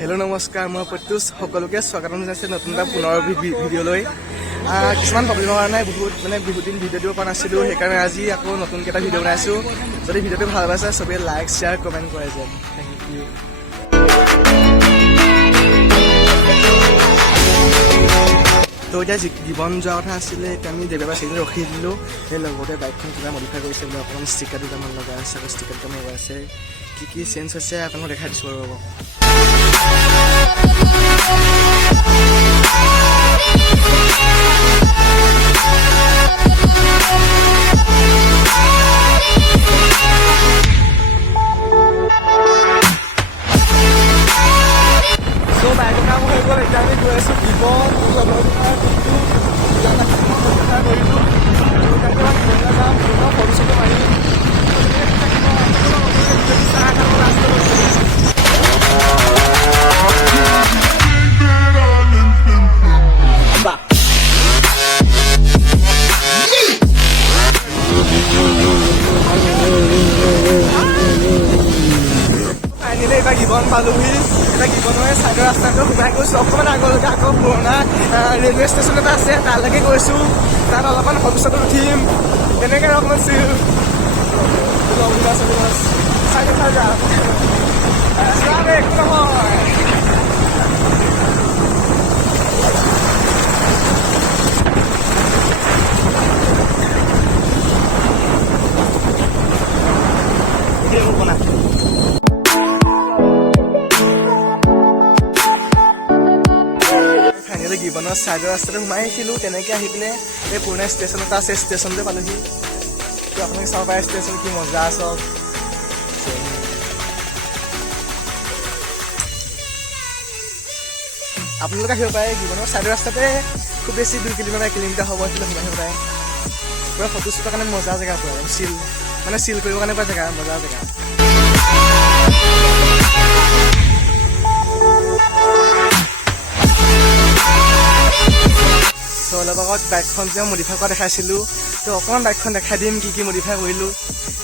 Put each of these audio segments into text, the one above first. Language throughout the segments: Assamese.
হেল্ল' নমস্কাৰ, মই প্ৰত্যুষ সকলোকে স্বাগতম জনাইছোঁ নতুন এটা পুনৰ ভিডিঅ'লৈ। কিছুমান প্ৰব্লেমৰ কাৰণে বহুত দিন ভিডিঅ' দিব পৰা নাছিলোঁ, সেইকাৰণে আজি আকৌ নতুনকৈ এটা ভিডিঅ' বনাইছোঁ। যদি ভিডিঅ'টো ভাল পাইছে চবেই লাইক শ্বেয়াৰ কমেণ্ট কৰে যেন। Thank you. তো এতিয়া জীৱন যোৱা কথা আছিলে, এতিয়া আমি দেৱাবাৰ চাইকেল ৰখি দিলোঁ। সেই লগতে বাইকখন কিবা মডিফাই কৰিছে বোলে, অকণমান ষ্টিকাৰ দুটামান লগাই আছে, আকৌ ষ্টিকাৰ দুটামান লগাই আছে। কি চেঞ্জ হৈছে আপোনাক দেখাই দিছোঁ আৰু ৰ'ব। বাইকৰ কাম হৈ গ'ল, এতিয়া আমি গৈ আছোঁ জীৱন ভৱিষ্যতে মাৰি এইবাৰ জীৱন পালোহি। এতিয়া জীৱনৰে চাইডৰ ৰাস্তাটো সোমাই গৈছোঁ অকণমান আগলৈকে, আকৌ পুৰণা ৰেলৱে ষ্টেচন এটা আছে তালৈকে গৈছোঁ। তাত অলপমান ভৱিষ্যতত উঠিম, তেনেকৈ অকণমান একো নহয়। জীৱনৰ চাইডৰ ৰাস্তাটো সোমাই আহিছিলোঁ, তেনেকৈ আহি পিনে এই পুৰণা ষ্টেচন এটা আছে, ষ্টেচনতে পালোহি। তো আপোনালোকে চাব পাৰে ষ্টেচন কি মজা চব। আপোনালোকে আহিব পাৰে জীৱনৰ চাইডৰ ৰাস্তাতে, খুব বেছি 2 কিলোমিটাৰ হ'ব, এইফালে সোমাই আহিব পাৰে। পূৰা ফটো শ্বুটৰ কাৰণে মজা জেগা, পূৰা চিল কৰিবৰ কাৰণে পূৰা জেগা, মজা জেগা। তো অলপ আগত বাইকখন যে মডিফাই কৰা দেখাইছিলোঁ, তো অকণমান বাইকখন দেখাই দিম কি মডিফাই কৰিলোঁ।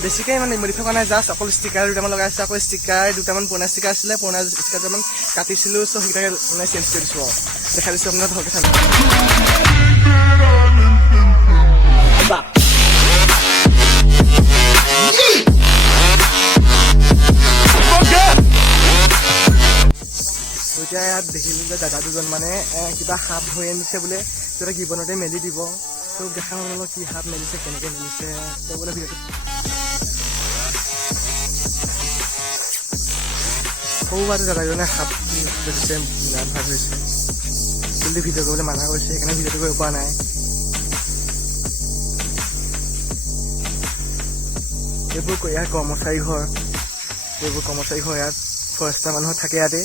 বেছিকৈ মডিফাই কৰা নাই, জাষ্ট অকল ষ্টিকাৰ দুটামান লগাইছোঁ। আকৌ ষ্টিকাৰ দুটামান পুৰণা ষ্টিকাৰ আছিলে, পুৰণা ষ্টিকাৰ দুটামান কাটিছিলোঁ। চ' সেইকেইটাকে চেঞ্জ কৰি দিছোঁ আৰু দেখাই দিছোঁ আপোনাক ভালকৈ চাব। এতিয়া ইয়াত দেখিলোঁ যে দাদা দুজন কিবা সাপ ধৰি আনিছে বোলে, তেতিয়া জীৱনতে মেলি দিব। তো দেখা হ'ল কি সাপ মেলিছে, কেনেকৈ মেলিছে তেওঁ বোলে ভিডিঅ'টো। সৰু বাটো দাদাজনে সাপ ধৰিছে, ভাগ হৈছে কিন্তু ভিডিঅ' কৰিবলৈ মানা কৰিছে, সেইকাৰণে ভিডিঅ'টো কৰিব পৰা নাই। এইবোৰ ইয়াৰ কৰ্মচাৰী ঘৰ, ইয়াত ফৰেষ্টাৰ মানুহ থাকে ইয়াতে।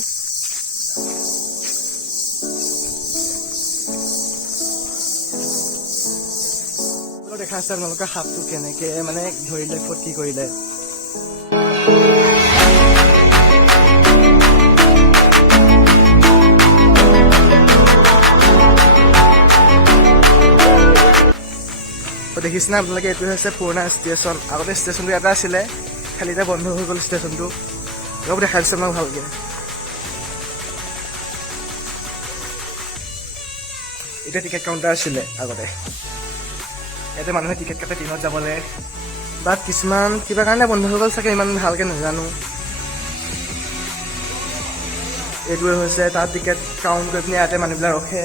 দেখা আছে আপোনালোকে সাপটো কেনেকে ধৰিলে, ক'ত কি কৰিলে। দেখিছে না আপোনালোকে, এইটো হৈছে পুৰণা ষ্টেচন। আগতে ষ্টেচনটো এটা আছিলে, খালি এতিয়া বন্ধ হৈ গ'ল ষ্টেচনটো। অলপ দেখাই দিছোঁ আপোনাক ভালকে। এতিয়া টিকেট কাউণ্টাৰ আছিলে আগতে, ইয়াতে মানুহে টিকেট কাটে ট্ৰেইনত যাবলৈ, বাট কিছুমান কিবা কাৰণে বন্ধ হৈ গ'ল চাগে, ইমান ভালকৈ নাজানো। এইটোৱে হৈছে তাত টিকেট কাউণ্ট কৰি পিনে ইয়াতে মানুহবিলাক বহে।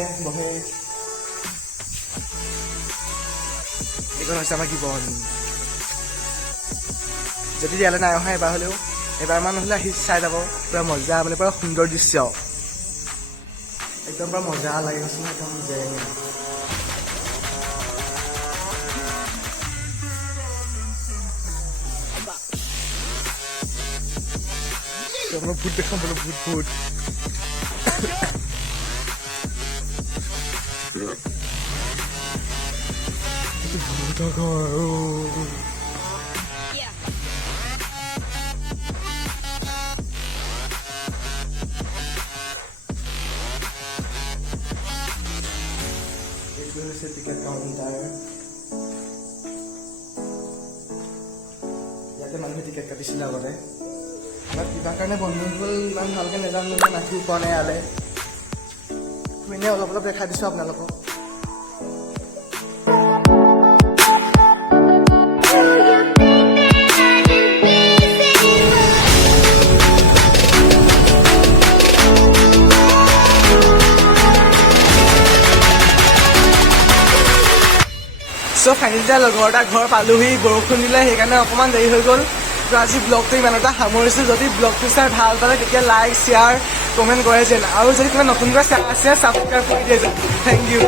এইখন হৈছে আমাৰ জীৱন। যদি ইয়ালৈ নাই অহা এবাৰ হ'লেও, এবাৰমান হ'লে আহি চাই যাব, পূৰা মজা, পূৰা সুন্দৰ দৃশ্য, একদম পূৰা মজা লাগে গৈছে, একদম জেৰেঙা। ভূত দেখাম বোলো, ভূত ভূতৰ ঘৰ। এইটো হৈছে টিকেট কাউণ্টাৰ। ইয়াতে মানুহে টিকেট কাটিছিলে আগতে। কিবা কাৰণে বন্ধ হৈ গ'ল ইমান ভালকৈ নাজানো, ইমান আহিও পোৱা নাই ইয়ালৈ। এনেই অলপ অলপ দেখাই দিছোঁ আপোনালোকক। চ' ফাইনেলি এতিয়া লগৰ এটা ঘৰ পালোহি, বৰষুণ দিলে সেইকাৰণে অকণমান দেৰি হৈ গ'ল। তো আজি ব্লগটো ইমানতে সামৰিছোঁ। যদি ব্লগটো চাই ভাল পালে তেতিয়া লাইক শ্বেয়াৰ কমেণ্ট কৰে যেন, আৰু যদি কিবা নতুনকৈ চাই আছে ছাবস্ক্ৰাইব কৰি দিয়ে যেন। Thank U.